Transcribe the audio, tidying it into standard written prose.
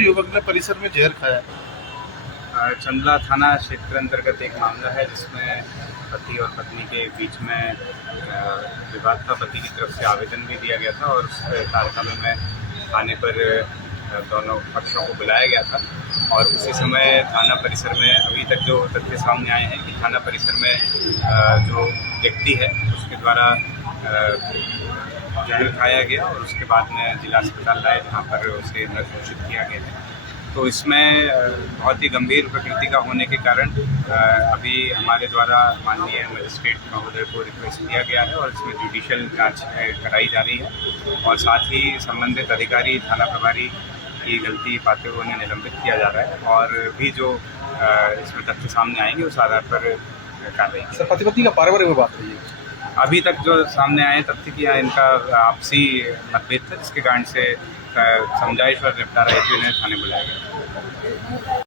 युवक ने परिसर में जहर खाया। चंदला थाना क्षेत्र अंतर्गत एक मामला है जिसमें पति और पत्नी के बीच में विवाद था। पति की तरफ से आवेदन भी दिया गया था और उस कार्यक्रम में थाने पर दोनों पक्षों को बुलाया गया था और उसी समय थाना परिसर में अभी तक जो तथ्य सामने आए हैं कि थाना परिसर में जो व्यक्ति है उसके द्वारा जहर खाया गया और उसके बाद में जिला अस्पताल लाए जहाँ पर उसे मृत घोषित किया गया है। तो इसमें बहुत ही गंभीर प्रकृति का होने के कारण अभी हमारे द्वारा माननीय मजिस्ट्रेट महोदय को रिक्वेस्ट किया गया है और इसमें जुडिशियल जांच कराई जा रही है और साथ ही संबंधित अधिकारी थाना प्रभारी की गलती पाते हुए उन्हें निलंबित किया जा रहा है और भी जो इसमें तथ्य सामने आएंगे उस आधार पर कार्रवाई। सर, पति पत्नी का पारिवारिक विवाद है ये। अभी तक जो सामने आए तथ्य कि इनका आपसी मतभेद था जिसके कारण से समझाइश और निपटारा हेतु इन्हें थाने बुलाया गया।